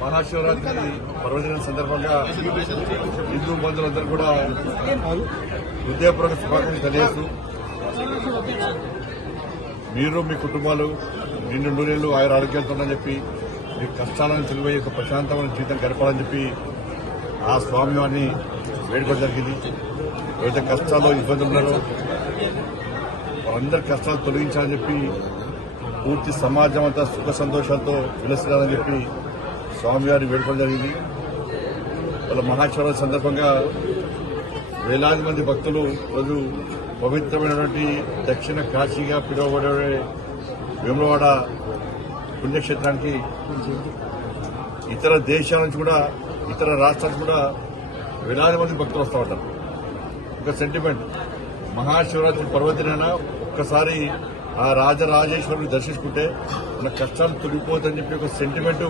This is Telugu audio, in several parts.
మహాశివరాత్రి పర్వదినం సందర్భంగా హిందూ బంధువులందరూ కూడా హృదయపూర్వక శుభాకాంక్షలు తెలియజేస్తూ మీరు మీ కుటుంబాలు నిన్ను నూరేళ్ళు ఆయన ఆరోగ్యాలతో చెప్పి మీ కష్టాలను తెలివై ఒక ప్రశాంతమైన జీవితం గడపాలని చెప్పి ఆ స్వామివారిని వేడుకోవడం జరిగింది. ఎవరైతే కష్టాల్లో ఇబ్బందులు ఉన్నారో వాళ్ళందరి కష్టాలు తొలగించాలని చెప్పి పూర్తి సమాజం అంతా సుఖ సంతోషాలతో విలసిల్లాలని చెప్పి స్వామివారిని వేడుకలు జరిగింది. వాళ్ళ మహాశివరాత్రి సందర్భంగా వేలాది మంది భక్తులు రోజు పవిత్రమైనటువంటి దక్షిణ కాశీగా పిలువబడే వేములవాడ పుణ్యక్షేత్రానికి ఇతర దేశాల నుంచి కూడా ఇతర రాష్ట్రాల కూడా వేలాది మంది భక్తులు వస్తూ ఉంటారు. ఒక సెంటిమెంట్ మహాశివరాత్రి పర్వదినాన ఒక్కసారి ఆ రాజరాజేశ్వరుని దర్శించుకుంటే మన కష్టాలు తొలిపోతుందని చెప్పి ఒక సెంటిమెంట్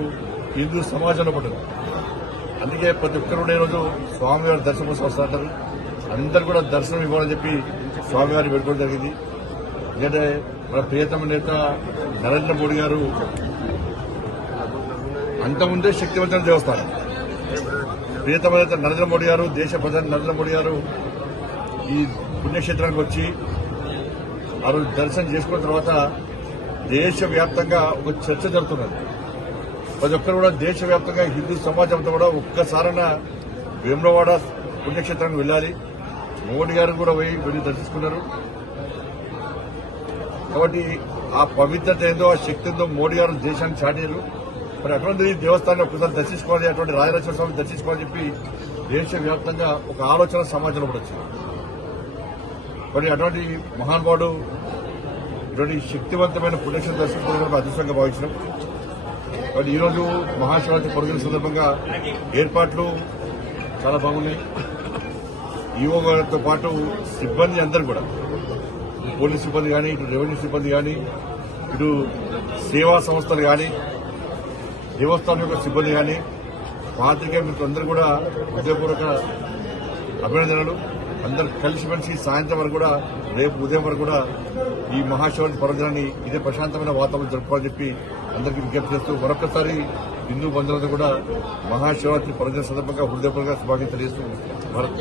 హిందూ సమాజంలో పడుతుంది అందుకే ప్రతి ఒక్కరు కూడా ఈరోజు స్వామివారి దర్శనం కోసం వస్తుంటారు అందరు కూడా దర్శనం ఇవ్వాలని చెప్పి స్వామివారిని పెట్టుకోవడం జరిగింది. ఎందుకంటే మన ప్రియతమ నేత నరేంద్ర మోడీ గారు అంతకుముందే శక్తివంతమైన దేవస్థానం. ప్రియతమ నేత నరేంద్ర మోడీ గారు దేశ ప్రధాని నరేంద్ర మోడీ గారు ఈ పుణ్యక్షేత్రానికి వచ్చి ఆ రోజు దర్శనం చేసుకున్న తర్వాత దేశవ్యాప్తంగా ఒక చర్చ జరుగుతున్నది. ప్రతి ఒక్కరు కూడా దేశవ్యాప్తంగా హిందూ సమాజంతో కూడా ఒక్కసారైనా వేములవాడ పుణ్యక్షేత్రానికి వెళ్ళాలి. మోడీ గారు కూడా పోయి వెళ్ళి దర్శించుకున్నారు. కాబట్టి ఆ పవిత్రత ఏందో ఆ శక్తి ఏందో మోడీ గారు దేశాన్ని చాటారు మరి అటువంటి దేవస్థానం ఒకసారి దర్శించుకోవాలి అటువంటి రాజరాజేశ్వర స్వామి దర్శించుకోవాలని చెప్పి దేశవ్యాప్తంగా ఒక ఆలోచన సమాజంలో కూడా వచ్చింది. మరి అటువంటి మహానుభావుడు ఇటువంటి శక్తివంతమైన పుణ్యక్షేత్రం దర్శించుకోవడం అదృష్టంగా భావించినాం. మరి ఈరోజు మహాశివరాత్రి పరుగుల సందర్భంగా ఏర్పాట్లు చాలా బాగున్నాయి. ఈవో గారితో పాటు సిబ్బంది అందరు కూడా పోలీస్ సిబ్బంది కానీ ఇటు రెవెన్యూ సిబ్బంది కానీ ఇటు సేవా సంస్థలు కానీ దేవస్థానం యొక్క సిబ్బంది కానీ పాత్రికేయ మిత్రులందరూ కూడా హృదయపూర్వక అభినందనలు. అందరూ కలిసిమెలిసి సాయంత్రం వరకు కూడా రేపు ఉదయం వరకు కూడా ఈ మహాశివరాత్రి పర్వదినాన్ని ఇదే ప్రశాంతమైన వాతావరణం జరుపుకోవాలని చెప్పి అందరికీ విజ్ఞప్తి చేస్తూ మరొకసారి హిందూ బంధువులతో కూడా మహాశివరాత్రి పర్వదిన సందర్భంగా హృదయపూర్వక శుభాకాంక్షలు తెలియజేస్తూ భారత్